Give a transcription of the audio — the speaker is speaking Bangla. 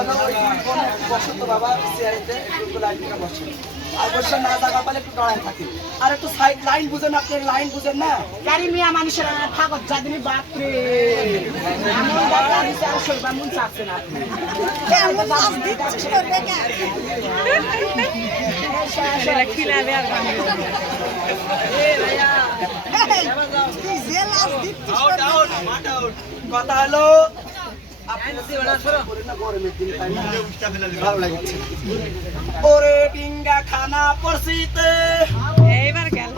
ওই বাবা চেয়ারেতে একটু বসে আর বসে না জায়গা পালে একটু দাঁড়ায় থাকে আর একটু সাইড লাইন বুঝেন আপনি লাইন বুঝেন না গাড়ি মিয়া মানুষের ফাগত যাদিনি বাপরে এমন আর মন চাচ্ছে না কেমন। কথা হলো ওরে ডিঙ্গা খানা পড়ছিতে এইবার গেল।